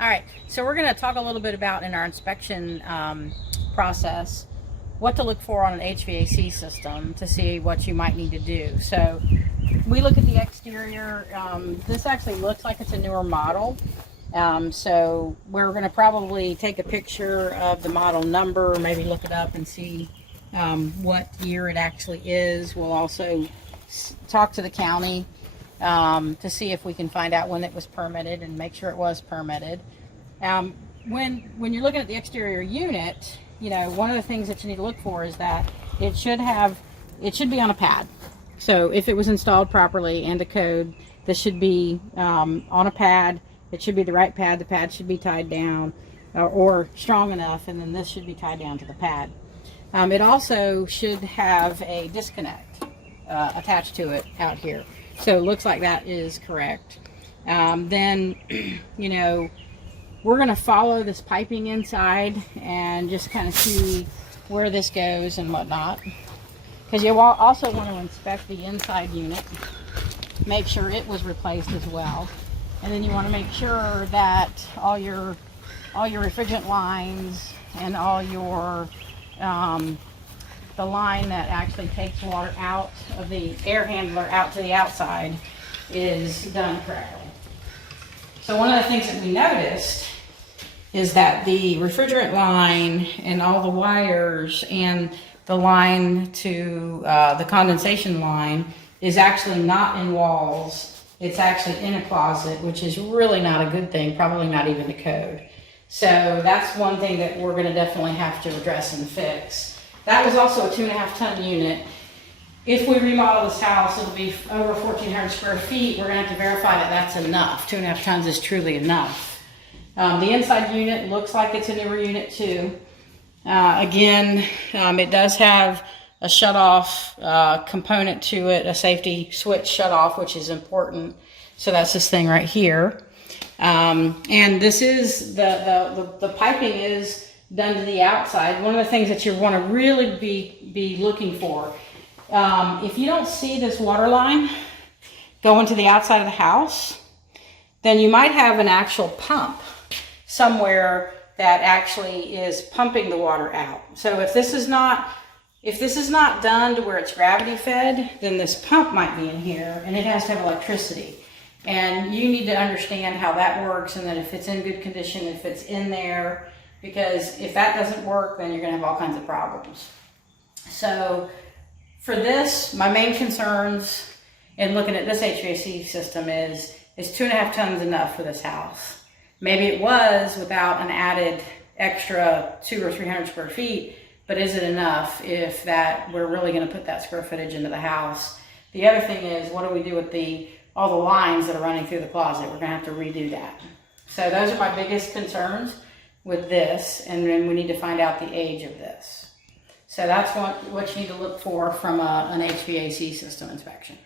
All right, so we're going to talk a little bit about in our inspection process what to look for on an HVAC system to see what you might need to do. So we look at the exterior. This actually looks like it's a newer model. So we're going to probably take a picture of the model number, maybe look it up and see what year it actually is. We'll also talk to the county to see if we can find out when it was permitted and make sure it was permitted. When you're looking at the exterior unit, you know, one of the things that you need to look for is that it should be on a pad. So if it was installed properly and to code, this should be on a pad. It should be the right pad. The pad should be tied down or strong enough, and then this should be tied down to the pad. It also should have a disconnect attached to it out here. So it looks like that is correct. Then, you know, we're going to follow this piping inside and just kind of see where this goes and whatnot. Because you also want to inspect the inside unit, make sure it was replaced as well. And then you want to make sure that all your refrigerant lines and all your the line that actually takes water out of the air handler out to the outside is done correctly. So one of the things that we noticed is that the refrigerant line and all the wires and the line to the condensation line is actually not in walls. It's actually in a closet, which is really not a good thing, probably not even the code. So that's one thing that we're going to definitely have to address and fix. That was also a 2.5 ton unit. If we remodel this house, it'll be over 1,400 square feet. We're going to have to verify that that's enough. 2.5 tons is truly enough. The inside unit looks like it's a newer unit too. Again, it does have a shut-off component to it, a safety switch shut-off, which is important. So that's this thing right here. And this is the piping is done to the outside. One of the things that you want to really be looking for, if you don't see this water line going to the outside of the house, then you might have an actual pump somewhere that actually is pumping the water out. So if this is not done to where it's gravity fed, then this pump might be in here and it has to have electricity. And you need to understand how that works, and then if it's in good condition, if it's in there, because if that doesn't work, then you're going to have all kinds of problems. So for this, my main concerns in looking at this HVAC system is 2.5 tons enough for this house? Maybe it was without an added extra 200 or 300 square feet, but is it enough if that we're really going to put that square footage into the house? The other thing is, what do we do with all the lines that are running through the closet? We're going to have to redo that. So those are my biggest concerns with this, and then we need to find out the age of this. So that's what you need to look for from an HVAC system inspection.